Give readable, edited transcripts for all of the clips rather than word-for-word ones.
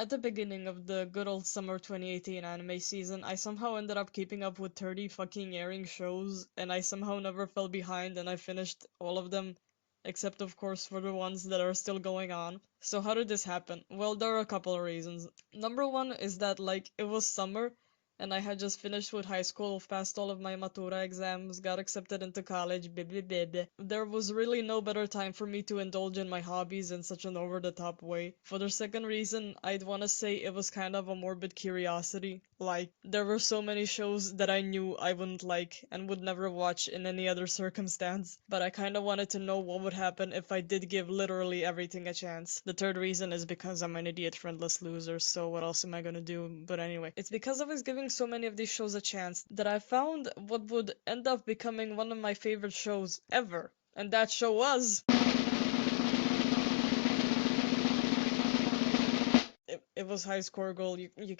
At the beginning of the good old summer 2018 anime season, I somehow ended up keeping up with 30 fucking airing shows, and I somehow never fell behind and I finished all of them, except of course for the ones that are still going on. So how did this happen? Well, there are a couple of reasons. Number one is that like it was summer and I had just finished with high school, passed all of my Matura exams, got accepted into college, blah, blah, blah, blah. There was really no better time for me to indulge in my hobbies in such an over-the-top way. For the second reason, I'd want to say it was kind of a morbid curiosity. Like, there were so many shows that I knew I wouldn't like and would never watch in any other circumstance, but I kind of wanted to know what would happen if I did give literally everything a chance. The third reason is because I'm an idiot friendless loser, so what else am I gonna do? But anyway, it's because I was giving so many of these shows a chance that I found what would end up becoming one of my favorite shows ever. And that show was it was High Score Goal. You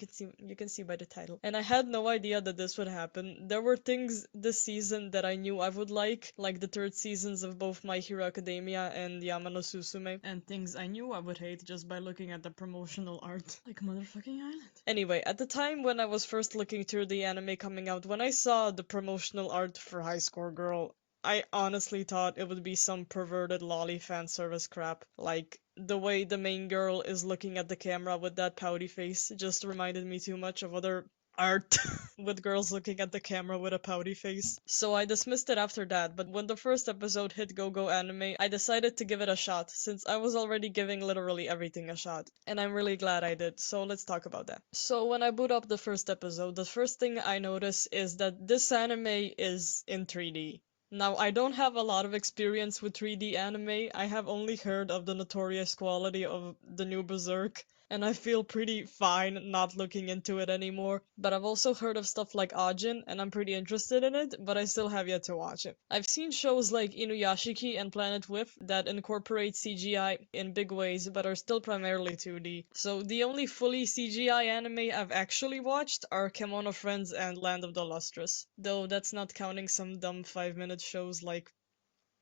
can see by the title. And I had no idea that this would happen. There were things this season that I knew I would like the third seasons of both My Hero Academia and Yamano Susume, and things I knew I would hate just by looking at the promotional art. Like motherfucking Island. Anyway, at the time when I was first looking through the anime coming out, when I saw the promotional art for High Score Girl, I honestly thought it would be some perverted lolly fan service crap. Like, the way the main girl is looking at the camera with that pouty face just reminded me too much of other art with girls looking at the camera with a pouty face. So I dismissed it after that, but when the first episode hit Go Anime, I decided to give it a shot, since I was already giving literally everything a shot. And I'm really glad I did, so let's talk about that. So when I boot up the first episode, the first thing I notice is that this anime is in 3D. Now, I don't have a lot of experience with 3D anime. I have only heard of the notorious quality of the new Berserk, and I feel pretty fine not looking into it anymore. But I've also heard of stuff like Ajin, and I'm pretty interested in it, but I still have yet to watch it. I've seen shows like Inuyashiki and Planet Whip that incorporate CGI in big ways, but are still primarily 2D. So the only fully CGI anime I've actually watched are Kemono Friends and Land of the Lustrous, though that's not counting some dumb 5-minute shows like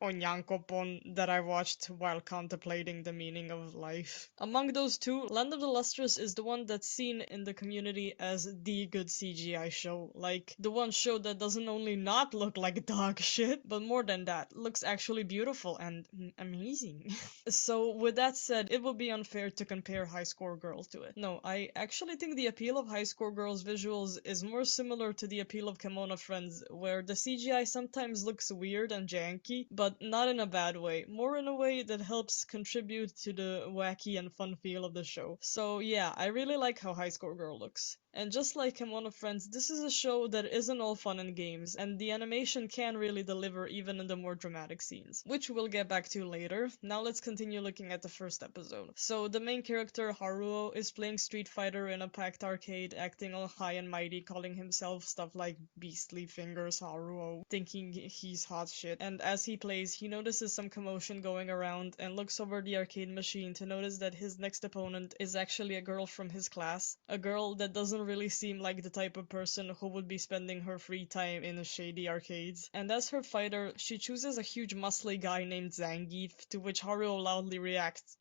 Onyankopon that I watched while contemplating the meaning of life. Among those two, Land of the Lustrous is the one that's seen in the community as the good CGI show. Like, the one show that doesn't only not look like dog shit, but more than that, looks actually beautiful and amazing. So, with that said, it would be unfair to compare High Score Girl to it. No, I actually think the appeal of High Score Girl's visuals is more similar to the appeal of Kemono Friends, where the CGI sometimes looks weird and janky, but not in a bad way, more in a way that helps contribute to the wacky and fun feel of the show. So yeah, I really like how High Score Girl looks. And just like Kemono Friends, this is a show that isn't all fun and games, and the animation can really deliver even in the more dramatic scenes, which we'll get back to later. Now let's continue looking at the first episode. So the main character, Haruo, is playing Street Fighter in a packed arcade, acting all high and mighty, calling himself stuff like Beastly Fingers Haruo, thinking he's hot shit. And as he plays, he notices some commotion going around and looks over the arcade machine to notice that his next opponent is actually a girl from his class, a girl that doesn't really seem like the type of person who would be spending her free time in shady arcades. And as her fighter, she chooses a huge muscly guy named Zangief, to which Haruo loudly reacts,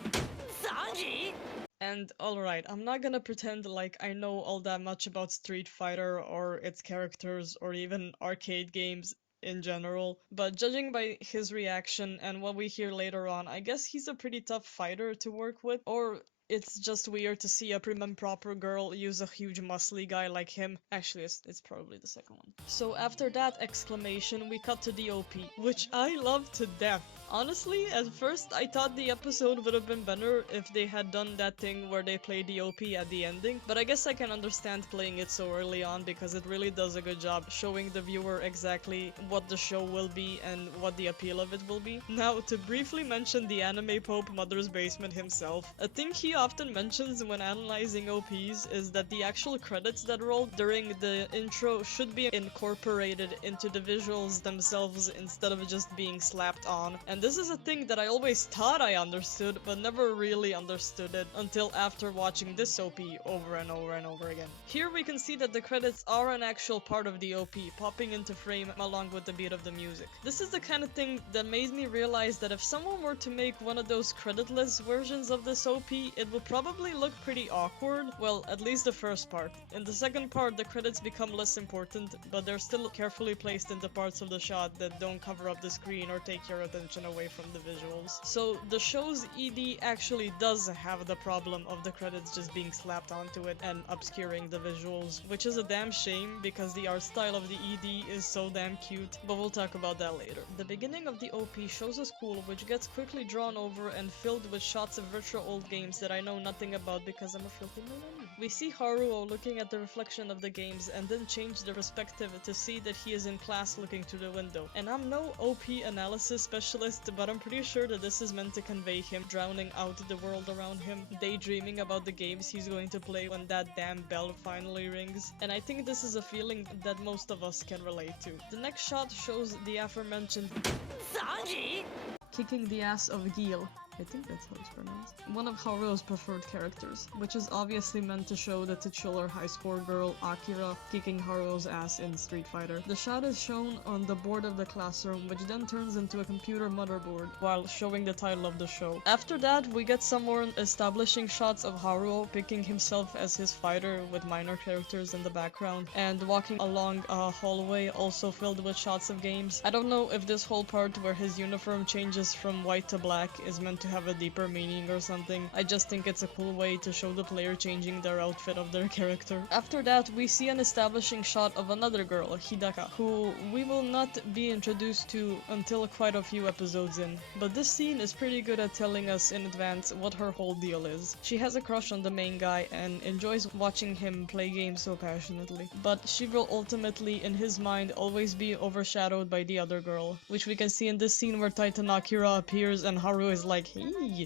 Zangief! And alright, I'm not gonna pretend like I know all that much about Street Fighter or its characters or even arcade games in general, but judging by his reaction and what we hear later on, I guess he's a pretty tough fighter to work with, or it's just weird to see a prim and proper girl use a huge muscly guy like him. Actually, it's probably the second one. So after that exclamation, we cut to the OP, which I love to death. Honestly, at first I thought the episode would have been better if they had done that thing where they play the OP at the ending, but I guess I can understand playing it so early on because it really does a good job showing the viewer exactly what the show will be and what the appeal of it will be. Now, to briefly mention the anime Pope Mother's Basement himself, a thing he often mentions when analyzing OPs is that the actual credits that roll during the intro should be incorporated into the visuals themselves instead of just being slapped on. And this is a thing that I always thought I understood, but never really understood it until after watching this OP over and over and over again. Here we can see that the credits are an actual part of the OP, popping into frame along with the beat of the music. This is the kind of thing that made me realize that if someone were to make one of those creditless versions of this OP, it it will probably look pretty awkward, well, at least the first part. In the second part, the credits become less important, but they're still carefully placed in the parts of the shot that don't cover up the screen or take your attention away from the visuals. So the show's ED actually does have the problem of the credits just being slapped onto it and obscuring the visuals, which is a damn shame because the art style of the ED is so damn cute, but we'll talk about that later. The beginning of the OP shows a school which gets quickly drawn over and filled with shots of virtual old games that I know nothing about because I'm a filthy millennial. We see Haruo looking at the reflection of the games and then change the perspective to see that he is in class looking through the window. And I'm no OP analysis specialist, but I'm pretty sure that this is meant to convey him drowning out the world around him, daydreaming about the games he's going to play when that damn bell finally rings. And I think this is a feeling that most of us can relate to. The next shot shows the aforementioned Sanji kicking the ass of Gil. I think that's how it's pronounced. One of Haruo's preferred characters, which is obviously meant to show the titular high score girl Akira kicking Haruo's ass in Street Fighter. The shot is shown on the board of the classroom, which then turns into a computer motherboard while showing the title of the show. After that, we get some more establishing shots of Haruo picking himself as his fighter with minor characters in the background and walking along a hallway also filled with shots of games. I don't know if this whole part where his uniform changes from white to black is meant to have a deeper meaning or something. I just think it's a cool way to show the player changing their outfit of their character. After that, we see an establishing shot of another girl, Hidaka, who we will not be introduced to until quite a few episodes in. But this scene is pretty good at telling us in advance what her whole deal is. She has a crush on the main guy and enjoys watching him play games so passionately. But she will ultimately, in his mind, always be overshadowed by the other girl, which we can see in this scene where Titan Akira appears and Haru is like,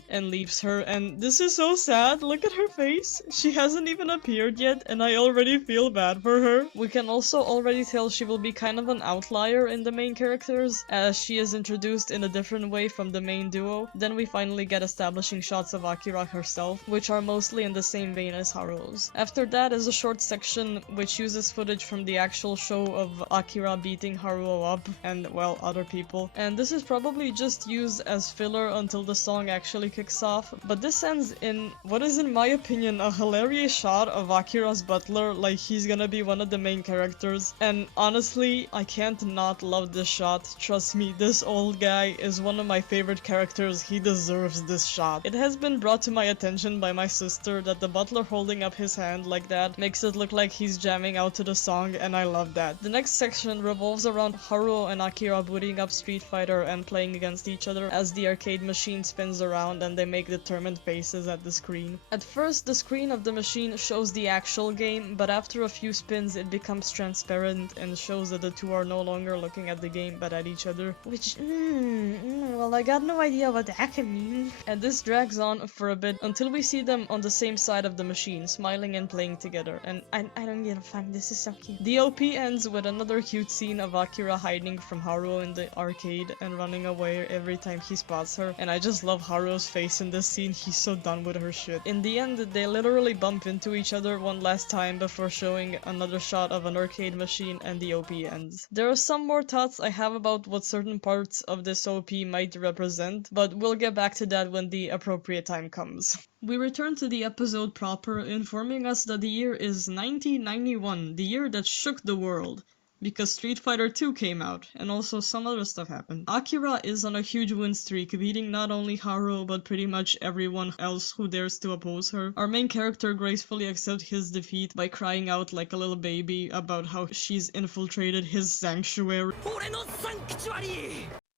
and leaves her, and this is so sad. Look at her face. She hasn't even appeared yet and I already feel bad for her. We can also already tell she will be kind of an outlier in the main characters as she is introduced in a different way from the main duo. Then we finally get establishing shots of Akira herself, which are mostly in the same vein as Haruo's. After that is a short section which uses footage from the actual show of Akira beating Haruo up and, well, other people. And this is probably just used as filler until the song actually kicks off, but this ends in what is in my opinion a hilarious shot of Akira's butler like he's gonna be one of the main characters, and honestly I can't not love this shot. Trust me, this old guy is one of my favorite characters. He deserves this shot. It has been brought to my attention by my sister that the butler holding up his hand like that makes it look like he's jamming out to the song, and I love that. The next section revolves around Haruo and Akira booting up Street Fighter and playing against each other as the arcade machine spins around and they make determined faces at the screen. At first, the screen of the machine shows the actual game, but after a few spins it becomes transparent and shows that the two are no longer looking at the game but at each other, which, well, I got no idea what that can mean. And this drags on for a bit until we see them on the same side of the machine, smiling and playing together, and I don't give a fuck, this is so cute. The OP ends with another cute scene of Akira hiding from Haruo in the arcade and running away every time he spots her, and I just love Haruo's face in this scene. He's so done with her shit. In the end, they literally bump into each other one last time before showing another shot of an arcade machine and the OP ends. There are some more thoughts I have about what certain parts of this OP might represent, but we'll get back to that when the appropriate time comes. We return to the episode proper, informing us that the year is 1991, the year that shook the world, because Street Fighter 2 came out, and also some other stuff happened. Akira is on a huge win streak, beating not only Haruo but pretty much everyone else who dares to oppose her. Our main character gracefully accepts his defeat by crying out like a little baby about how she's infiltrated his sanctuary,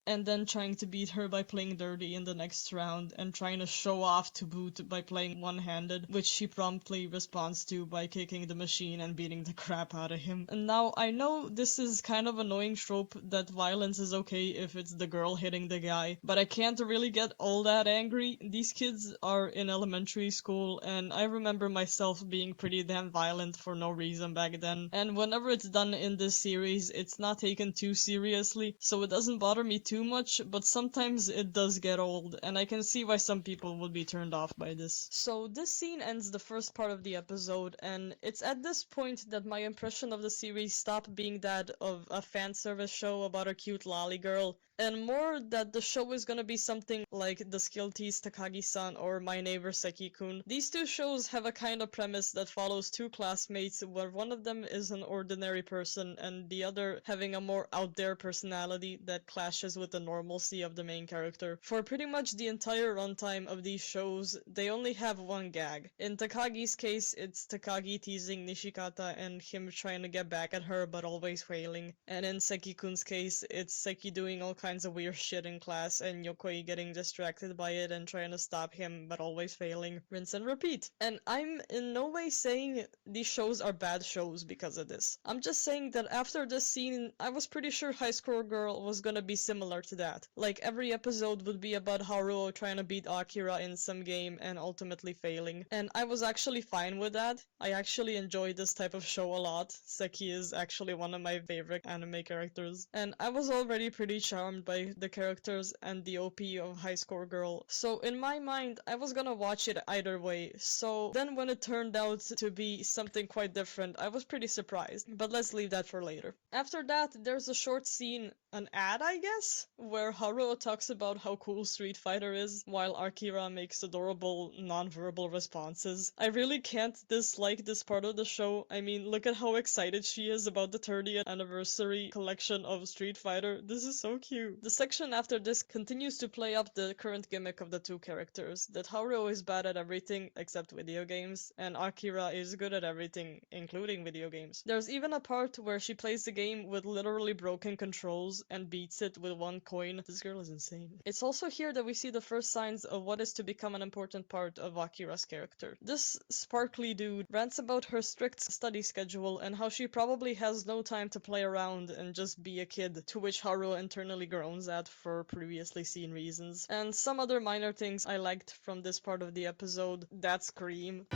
and then trying to beat her by playing dirty in the next round, and trying to show off to boot by playing one-handed, which she promptly responds to by kicking the machine and beating the crap out of him. And now, I know this is kind of annoying trope that violence is okay if it's the girl hitting the guy, but I can't really get all that angry. These kids are in elementary school, and I remember myself being pretty damn violent for no reason back then, and whenever it's done in this series, it's not taken too seriously, so it doesn't bother me too much, but sometimes it does get old, and I can see why some people would be turned off by this. So this scene ends the first part of the episode, and it's at this point that my impression of the series stopped being that of a fan service show about a cute lolly girl and more that the show is gonna be something like The Skilltease Takagi-san or My Neighbor Seki-kun. These two shows have a kind of premise that follows two classmates where one of them is an ordinary person and the other having a more out there personality that clashes with the normalcy of the main character. For pretty much the entire runtime of these shows, they only have one gag. In Takagi's case, it's Takagi teasing Nishikata and him trying to get back at her but always failing. And in Seki-kun's case, it's Seki doing all kinds of weird shit in class and Yokoi getting distracted by it and trying to stop him but always failing. Rinse and repeat. And I'm in no way saying these shows are bad shows because of this. I'm just saying that after this scene, I was pretty sure High Score Girl was gonna be similar to that. Like every episode would be about Haruo trying to beat Akira in some game and ultimately failing. And I was actually fine with that. I actually enjoy this type of show a lot. Seki is actually one of my favorite anime characters. And I was already pretty charmed by the characters and the OP of High Score Girl. So in my mind, I was gonna watch it either way. So then when it turned out to be something quite different, I was pretty surprised. But let's leave that for later. After that, there's a short scene, an ad I guess, where Haruo talks about how cool Street Fighter is, while Akira makes adorable non-verbal responses. I really can't dislike this part of the show. I mean, look at how excited she is about the 30th anniversary collection of Street Fighter. This is so cute. The section after this continues to play up the current gimmick of the two characters, that Haruo is bad at everything except video games, and Akira is good at everything, including video games. There's even a part where she plays the game with literally broken controls and beats it with one coin. This girl is insane. It's also here that we see the first signs of what is to become an important part of Akira's character. This sparkly dude rants about her strict study schedule and how she probably has no time to play around and just be a kid, to which Haruo internally groans at for previously seen reasons. And some other minor things I liked from this part of the episode. That scream.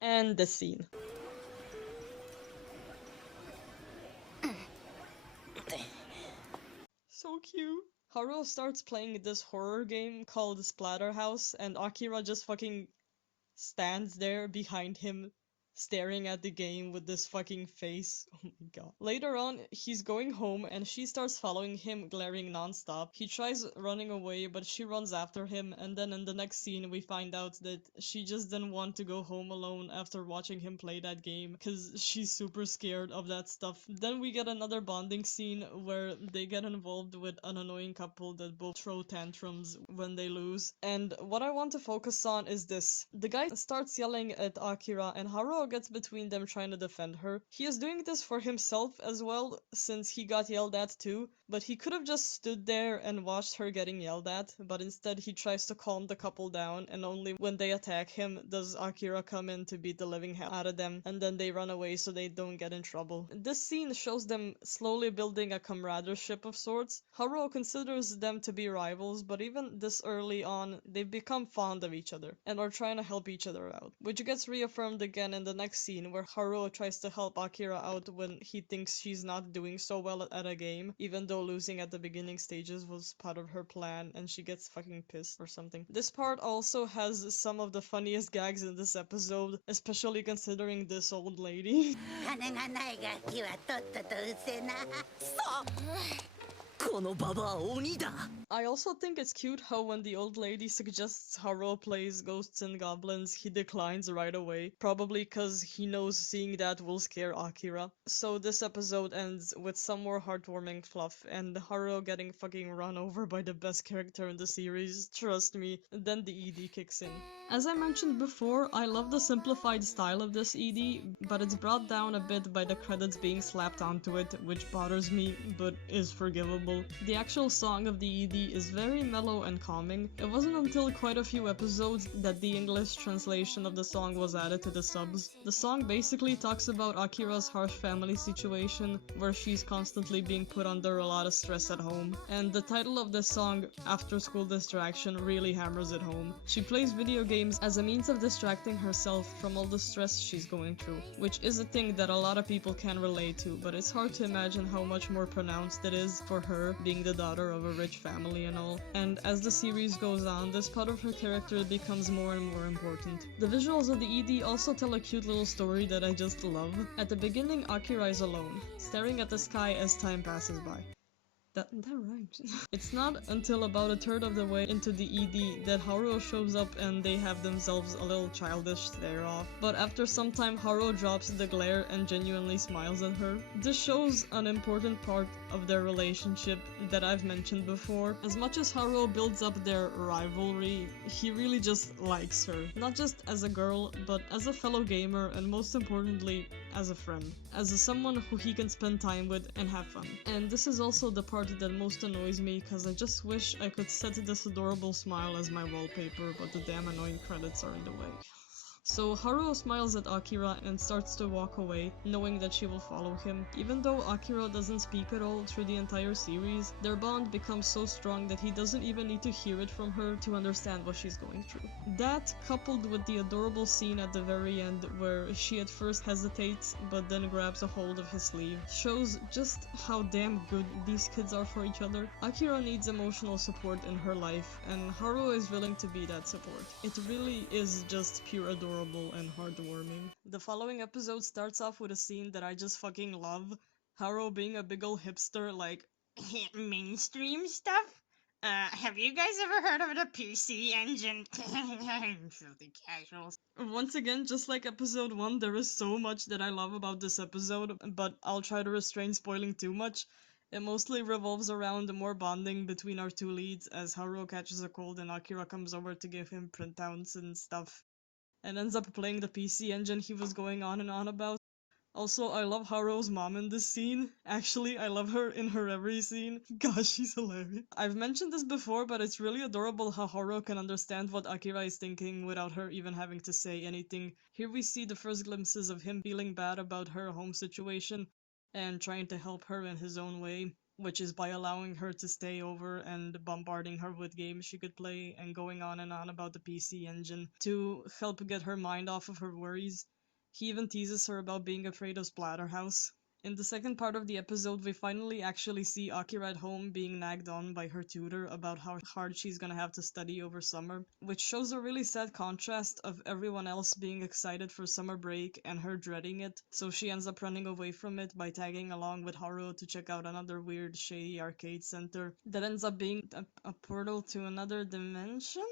And the scene. So cute. Haruo starts playing this horror game called Splatterhouse, and Akira just fucking stands there behind him, staring at the game with this fucking face. Oh my god. Later on, he's going home and she starts following him, glaring non-stop. He tries running away, but she runs after him, and then in the next scene we find out that she just didn't want to go home alone after watching him play that game, because she's super scared of that stuff. Then we get another bonding scene where they get involved with an annoying couple that both throw tantrums when they lose. And what I want to focus on is this. The guy starts yelling at Akira and Haruo gets between them trying to defend her. He is doing this for himself as well, since he got yelled at too, but he could have just stood there and watched her getting yelled at, but instead he tries to calm the couple down, and only when they attack him does Akira come in to beat the living hell out of them, and then they run away so they don't get in trouble. This scene shows them slowly building a camaradereship of sorts. Haruo considers them to be rivals, but even this early on, they've become fond of each other, and are trying to help each other out, which gets reaffirmed again in the next scene where Haruo tries to help Akira out when he thinks she's not doing so well at a game, even though losing at the beginning stages was part of her plan, and she gets fucking pissed or something. This part also has some of the funniest gags in this episode, especially considering this old lady. I also think it's cute how when the old lady suggests Haruo plays Ghosts and Goblins, he declines right away, probably cause he knows seeing that will scare Akira. So this episode ends with some more heartwarming fluff and Haruo getting fucking run over by the best character in the series, trust me, then the ED kicks in. As I mentioned before, I love the simplified style of this ED, but it's brought down a bit by the credits being slapped onto it, which bothers me, but is forgivable. The actual song of the ED is very mellow and calming. It wasn't until quite a few episodes that the English translation of the song was added to the subs. The song basically talks about Akira's harsh family situation, where she's constantly being put under a lot of stress at home. And the title of this song, After School Distraction, really hammers it home. She plays video games as a means of distracting herself from all the stress she's going through, which is a thing that a lot of people can relate to, but it's hard to imagine how much more pronounced it is for her, being the daughter of a rich family. family and all, and as the series goes on, this part of her character becomes more and more important. The visuals of the ED also tell a cute little story that I just love. At the beginning, Akira is alone, staring at the sky as time passes by. That rhymes. It's not until about a third of the way into the ED that Haruo shows up and they have themselves a little childish stare-off. But after some time, Haruo drops the glare and genuinely smiles at her. This shows an important part of their relationship that I've mentioned before. As much as Haruo builds up their rivalry, he really just likes her. Not just as a girl, but as a fellow gamer, and most importantly, as a friend. As someone who he can spend time with and have fun. And this is also the part that most annoys me, cause I just wish I could set this adorable smile as my wallpaper, but the damn annoying credits are in the way. So Haruo smiles at Akira and starts to walk away, knowing that she will follow him. Even though Akira doesn't speak at all through the entire series, their bond becomes so strong that he doesn't even need to hear it from her to understand what she's going through. That, coupled with the adorable scene at the very end where she at first hesitates but then grabs a hold of his sleeve, shows just how damn good these kids are for each other. Akira needs emotional support in her life, and Haruo is willing to be that support. It really is just pure adorable and heartwarming. The following episode starts off with a scene that I just fucking love. Haruo being a big ol' hipster like, mainstream stuff? Have you guys ever heard of the PC Engine? Filthy casuals. Once again, just like episode 1, there is so much that I love about this episode, but I'll try to restrain spoiling too much. It mostly revolves around more bonding between our two leads as Haruo catches a cold and Akira comes over to give him printouts and stuff, and ends up playing the PC Engine he was going on and on about. Also, I love Haruo's mom in this scene. Actually, I love her in her every scene. Gosh, she's hilarious. I've mentioned this before, but it's really adorable how Haruo can understand what Akira is thinking without her even having to say anything. Here we see the first glimpses of him feeling bad about her home situation and trying to help her in his own way, which is by allowing her to stay over and bombarding her with games she could play and going on and on about the PC Engine to help get her mind off of her worries. He even teases her about being afraid of Splatterhouse. In the second part of the episode, we finally actually see Akira at home being nagged on by her tutor about how hard she's gonna have to study over summer, which shows a really sad contrast of everyone else being excited for summer break and her dreading it, so she ends up running away from it by tagging along with Haruo to check out another weird, shady arcade center that ends up being a portal to another dimension?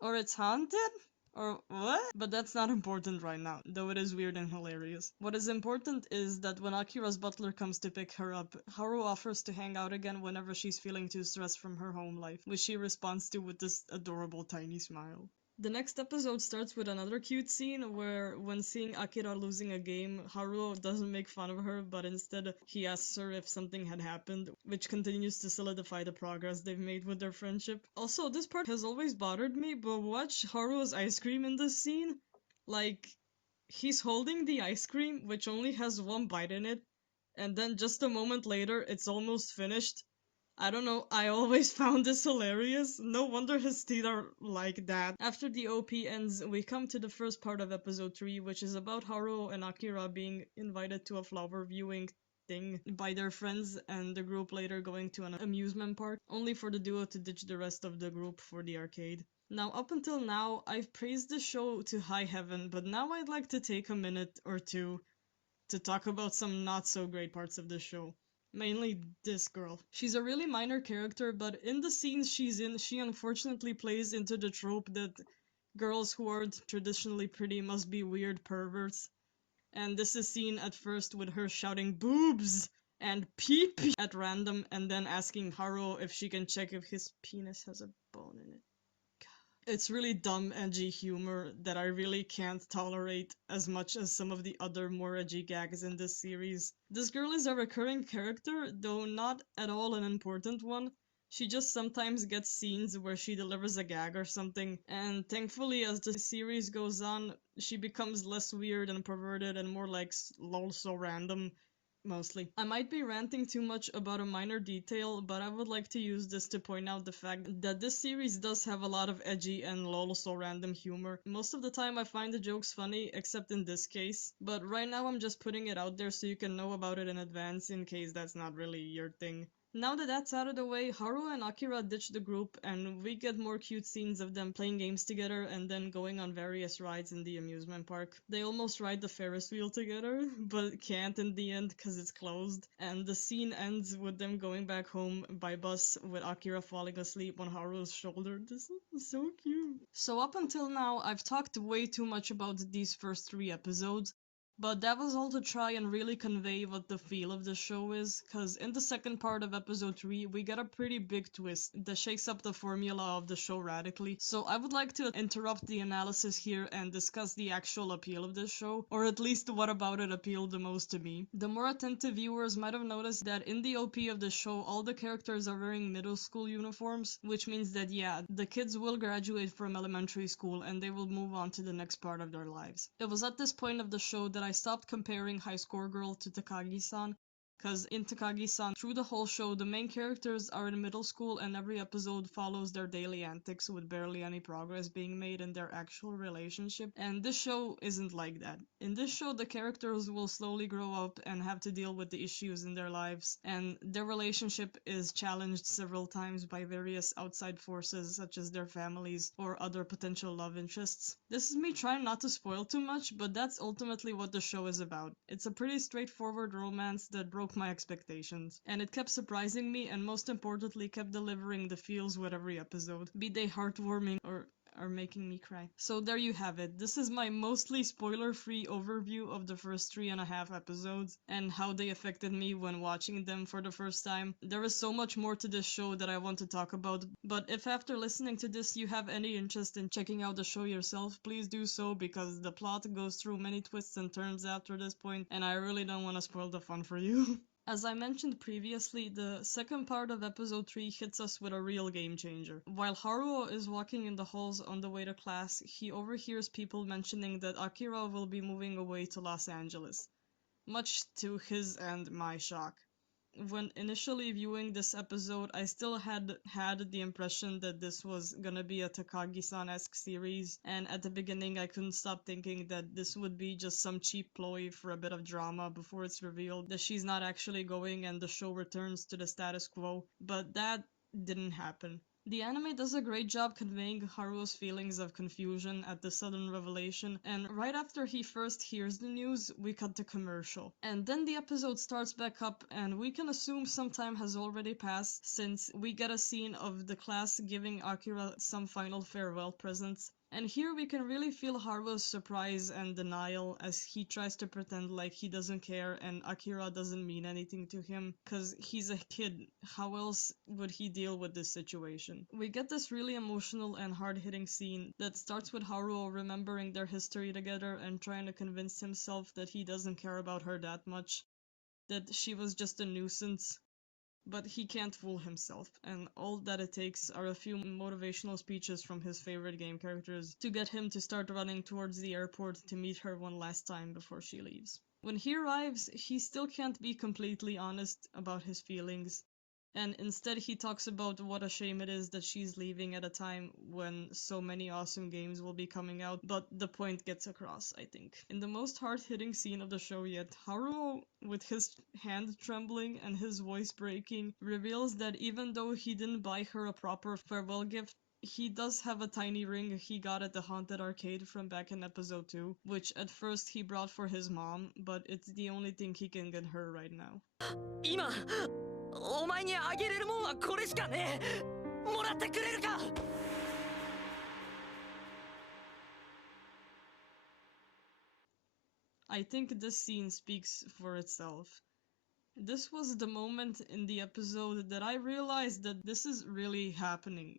Or it's haunted? Or what? But that's not important right now, though it is weird and hilarious. What is important is that when Akira's butler comes to pick her up, Haru offers to hang out again whenever she's feeling too stressed from her home life, which she responds to with this adorable tiny smile. The next episode starts with another cute scene where, when seeing Akira losing a game, Haruo doesn't make fun of her, but instead he asks her if something had happened, which continues to solidify the progress they've made with their friendship. Also, this part has always bothered me, but watch Haruo's ice cream in this scene. Like, he's holding the ice cream, which only has one bite in it, and then just a moment later, it's almost finished. I don't know, I always found this hilarious. No wonder his teeth are like that. After the OP ends, we come to the first part of episode 3, which is about Haruo and Akira being invited to a flower viewing thing by their friends and the group later going to an amusement park, only for the duo to ditch the rest of the group for the arcade. Now, up until now, I've praised the show to high heaven, but now I'd like to take a minute or two to talk about some not so great parts of the show. Mainly this girl. She's a really minor character, but in the scenes she's in, she unfortunately plays into the trope that girls who aren't traditionally pretty must be weird perverts. And this is seen at first with her shouting boobs and peep at random and then asking Haruo if she can check if his penis has a bone in it. It's really dumb, edgy humor that I really can't tolerate as much as some of the other more edgy gags in this series. This girl is a recurring character, though not at all an important one. She just sometimes gets scenes where she delivers a gag or something, and thankfully as the series goes on, she becomes less weird and perverted and more like lol so random. Mostly. I might be ranting too much about a minor detail, but I would like to use this to point out the fact that this series does have a lot of edgy and lol so random humor. Most of the time I find the jokes funny, except in this case, but right now I'm just putting it out there so you can know about it in advance in case that's not really your thing. Now that that's out of the way, Haru and Akira ditch the group, and we get more cute scenes of them playing games together and then going on various rides in the amusement park. They almost ride the Ferris wheel together, but can't in the end because it's closed. And the scene ends with them going back home by bus with Akira falling asleep on Haru's shoulder. This is so cute. So up until now, I've talked way too much about these first 3 episodes. But that was all to try and really convey what the feel of the show is, because in the second part of episode 3, we get a pretty big twist that shakes up the formula of the show radically. So I would like to interrupt the analysis here and discuss the actual appeal of this show, or at least what about it appealed the most to me. The more attentive viewers might have noticed that in the OP of the show, all the characters are wearing middle school uniforms, which means that yeah, the kids will graduate from elementary school and they will move on to the next part of their lives. It was at this point of the show that I stopped comparing High Score Girl to Takagi-san, because in Takagi-san, through the whole show, the main characters are in middle school and every episode follows their daily antics with barely any progress being made in their actual relationship. And this show isn't like that. In this show, the characters will slowly grow up and have to deal with the issues in their lives, and their relationship is challenged several times by various outside forces such as their families or other potential love interests. This is me trying not to spoil too much, but that's ultimately what the show is about. It's a pretty straightforward romance that broke my expectations, and it kept surprising me and most importantly kept delivering the feels with every episode, be they heartwarming or are making me cry. So there you have it. This is my mostly spoiler-free overview of the first 3.5 episodes and how they affected me when watching them for the first time. There is so much more to this show that I want to talk about, but if after listening to this you have any interest in checking out the show yourself, please do so because the plot goes through many twists and turns after this point, and I really don't want to spoil the fun for you. As I mentioned previously, the second part of episode 3 hits us with a real game changer. While Haruo is walking in the halls on the way to class, he overhears people mentioning that Akira will be moving away to Los Angeles, much to his and my shock. When initially viewing this episode, I still had the impression that this was gonna be a Takagi-san-esque series, and at the beginning I couldn't stop thinking that this would be just some cheap ploy for a bit of drama before it's revealed that she's not actually going and the show returns to the status quo, but that didn't happen. The anime does a great job conveying Haruo's feelings of confusion at the sudden revelation, and right after he first hears the news, we cut to commercial. And then the episode starts back up, and we can assume some time has already passed since we get a scene of the class giving Akira some final farewell presents. And here we can really feel Haruo's surprise and denial as he tries to pretend like he doesn't care and Akira doesn't mean anything to him, cause he's a kid. How else would he deal with this situation? We get this really emotional and hard-hitting scene that starts with Haruo remembering their history together and trying to convince himself that he doesn't care about her that much, that she was just a nuisance. But he can't fool himself, and all that it takes are a few motivational speeches from his favorite game characters to get him to start running towards the airport to meet her one last time before she leaves. When he arrives, he still can't be completely honest about his feelings, and instead he talks about what a shame it is that she's leaving at a time when so many awesome games will be coming out, but the point gets across, I think. In the most hard-hitting scene of the show yet, Haruo, with his hand trembling and his voice breaking, reveals that even though he didn't buy her a proper farewell gift, he does have a tiny ring he got at the haunted arcade from back in episode 2, which at first he brought for his mom, but it's the only thing he can get her right now. 今お前にあげれるもんはこれしかねえ。もらってくれるか。 I think this scene speaks for itself. This was the moment in the episode that I realized that this is really happening.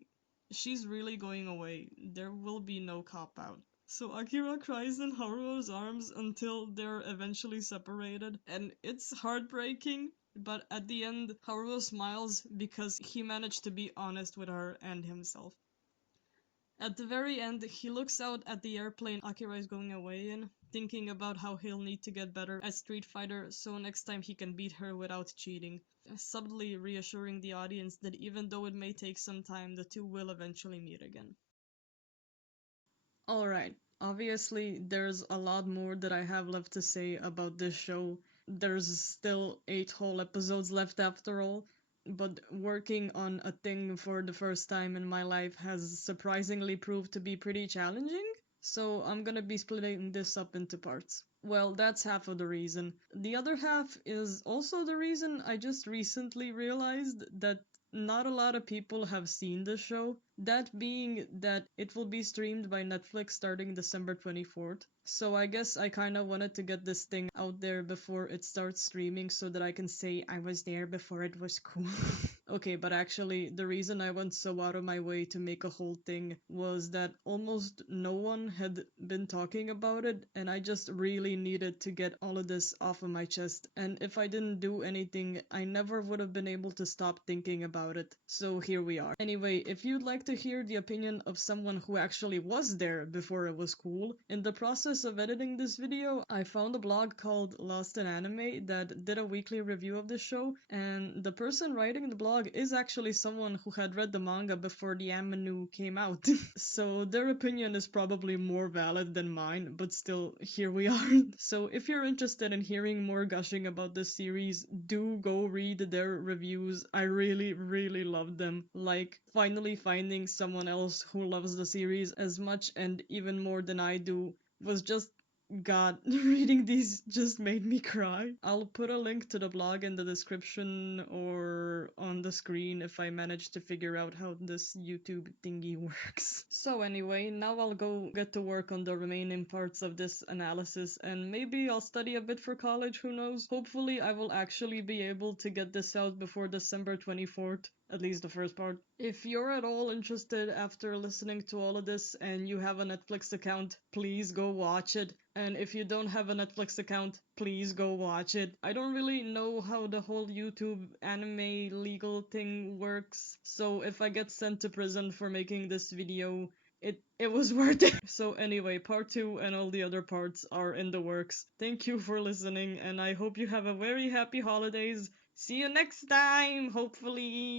She's really going away. There will be no cop-out. So Akira cries in Haruo's arms until they're eventually separated, and it's heartbreaking, but at the end, Haruo smiles because he managed to be honest with her and himself. At the very end, he looks out at the airplane Akira is going away in, thinking about how he'll need to get better at Street Fighter so next time he can beat her without cheating, subtly reassuring the audience that even though it may take some time, the two will eventually meet again. Alright, obviously there's a lot more that I have left to say about this show. There's still 8 whole episodes left after all. but working on a thing for the first time in my life has surprisingly proved to be pretty challenging. So I'm gonna be splitting this up into parts. Well, that's half of the reason. The other half is also the reason I just recently realized that not a lot of people have seen the show. That being that it will be streamed by Netflix starting December 24th. So I guess I kind of wanted to get this thing out there before it starts streaming so that I can say I was there before it was cool. Okay, but actually, the reason I went so out of my way to make a whole thing was that almost no one had been talking about it, and I just really needed to get all of this off of my chest. And if I didn't do anything, I never would have been able to stop thinking about it. So here we are. Anyway, if you'd like to hear the opinion of someone who actually was there before it was cool, in the process of editing this video, I found a blog called Lost in Anime that did a weekly review of the show, and the person writing the blog is actually someone who had read the manga before the Amanu came out. So their opinion is probably more valid than mine, but still, here we are. So if you're interested in hearing more gushing about this series, do go read their reviews. I really, really love them. Like, finally finding someone else who loves the series as much and even more than I do was just God, reading these just made me cry. I'll put a link to the blog in the description or on the screen if I manage to figure out how this YouTube thingy works. So anyway, now I'll go get to work on the remaining parts of this analysis, and maybe I'll study a bit for college, who knows? Hopefully I will actually be able to get this out before December 24th. At least the first part. If you're at all interested after listening to all of this and you have a Netflix account, please go watch it. And if you don't have a Netflix account, please go watch it. I don't really know how the whole YouTube anime legal thing works, so if I get sent to prison for making this video, it was worth it. So anyway, part 2 and all the other parts are in the works. Thank you for listening, and I hope you have a very happy holidays. See you next time, hopefully!